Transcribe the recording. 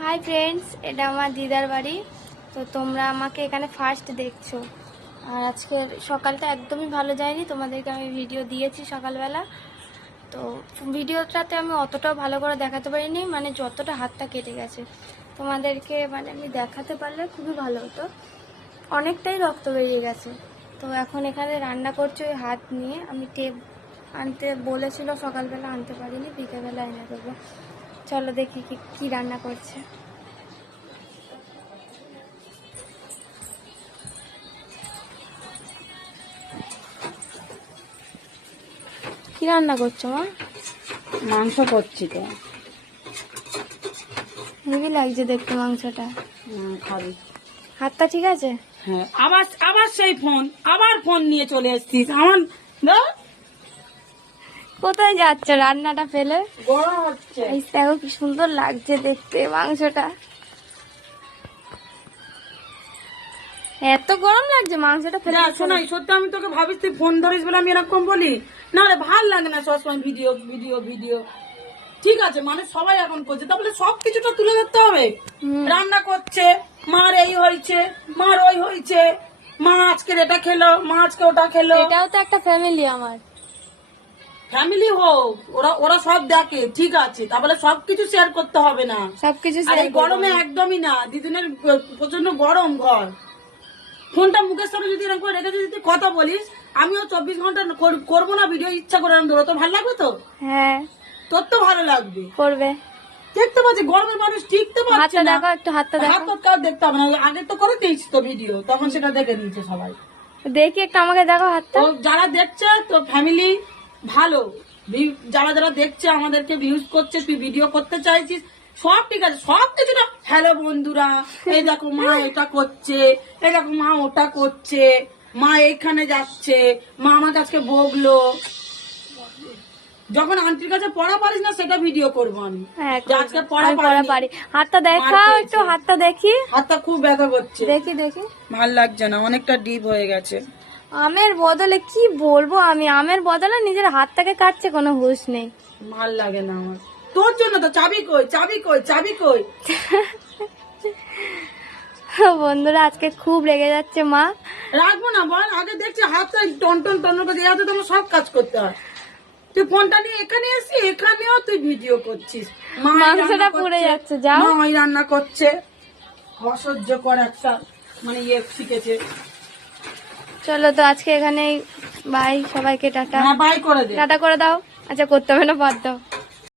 Hi friends, এটা আমার দিদার বাড়ি। তো তোমরা আমাকে এখানে ফার্স্ট দেখছো। আর আজকের সকালটা একদমই ভালো যায়নি, তোমাদেরকে আমি ভিডিও দিয়েছি সকালবেলা। তো ভিডিওটাতে আমি অতটাও ভালো করে দেখাতে পারিনি, মানে যতটা হাতটা কেটে গেছে তোমাদেরকে মানে আমি দেখাতে পারলে খুবই ভালো হতো। অনেকটাই রক্ত বেরিয়ে গেছে। তো এখন এখানে রান্না করছে ওই হাত নিয়ে। আমি টেপ আনতে বলেছিল সকালবেলা, আনতে পারিনি, বিকেলবেলা এনে দেবো। চলো দেখি কি রান্না করছে। কি রান্না করছো মা? মাংস করছি তো। হেভি লাগছে দেখতে মাংসটা। খাবি? হাতটা ঠিক আছে? হ্যাঁ। আবার আবার সেই ফোন, আবার ফোন নিয়ে চলে এসছিস আমার। কোথায় যাচ্ছ রান্নাটা ফেলে? গরম হচ্ছে। এই দেখো কি সুন্দর লাগছে দেখতে মাংসটা। এত গরম লাগছে মাংসটা ফেলে? শোনাই সত্যি, আমি তোকে ভাবিস তুই ফোন ধরিস বলে আমি এরকম বলি না রে। ভাল লাগে না সবসময় ভিডিও ভিডিও ভিডিও। ঠিক আছে, মানে সবাই এখন করছে, তাহলে সবকিছুটা তুলে ধরতে হবে। রান্না করছে, মার এই হয়েছে, মার ওই হয়েছে, মা আজকে এটা খেলো, মা আজকে ওটা খেলো। এটাও তো একটা ফ্যামিলি আমার। ফ্যামিলি হোক, ওরা ওরা সব দেখে, ঠিক আছে, তাহলে সবকিছু শেয়ার করতে হবে না। সবকিছু আর এই গরমে একদমই না, দিদিনের প্রচন্ড গরম ঘর। ফোনটা মুখের সামনে যদি এরকম করে রেখে যদি কথা বলিস, আমিও 24 ঘন্টা করবো না ভিডিও, ইচ্ছা করে ধরো তো ভালো লাগবে তো? হ্যাঁ, তোর তো ভালো লাগবে। করবে। দেখতে পাচ্ছি গরমের মানুষ টিকতে পারছে হাতটা না। দেখো, একটু হাতটা দেখো। হাত কাউ দেখতে হবে না, আগে তো করে দিয়েছি তো ভিডিও, তখন সেটা দেখে নিয়েছে সবাই। দেখি একটু আমাকে দেখো হাতটা। তো যারা দেখছে তো ফ্যামিলি ভালো, যারা যারা দেখছে আমাদেরকে ভিউজ করছে, তুই ভিডিও করতে চাইছিস, সব ঠিক আছে, সব কিছু না। হ্যালো বন্ধুরা, এই দেখো মা এটা করছে, এই দেখো মা ওটা করছে, মা এইখানে যাচ্ছে, মা আমার কাছে বকলো। যখন আন্টির কাছে পড়া পারিস না সেটা ভিডিও করবো আমি। হ্যাঁ, আজকে আমি পড়া পারি। হাতটা দেখাও একটু, হাতটা দেখি। হাতটা খুব ব্যথা করছে। দেখি দেখি। ভাল লাগছে না, অনেকটা ডিপ হয়ে গেছে। আমের বদলে কি বলবো আমি, আমের বদলে নিজের হাতটাকে কাটছে, কোনো হুঁশ নেই। ভাল লাগে না আমার। তোর জন্য তো। চাবি কই, চাবি কই, চাবি কই? বন্ধুরা আজকে খুব রেগে যাচ্ছে মা। রাখবো না বল, আগে দেখছি হাতটা টন টন টন করে দিয়ে হাতে তোমার সব কাজ করতে হয়। তুই ফোনটা নিয়ে এখানে এসি, এখানেও তুই ভিডিও করছিস। মাংসটা পুড়ে যাচ্ছে, যাও। মা ওই রান্না করছে, অসহ্য কর একটা মানে ইয়ে শিখেছে। চলো তো আজকে এখানেই বাই, সবাইকে টাটা। হ্যাঁ, বাই করে দে। টাটা করে দাও। আচ্ছা করতে হবে না, বাদ দাও।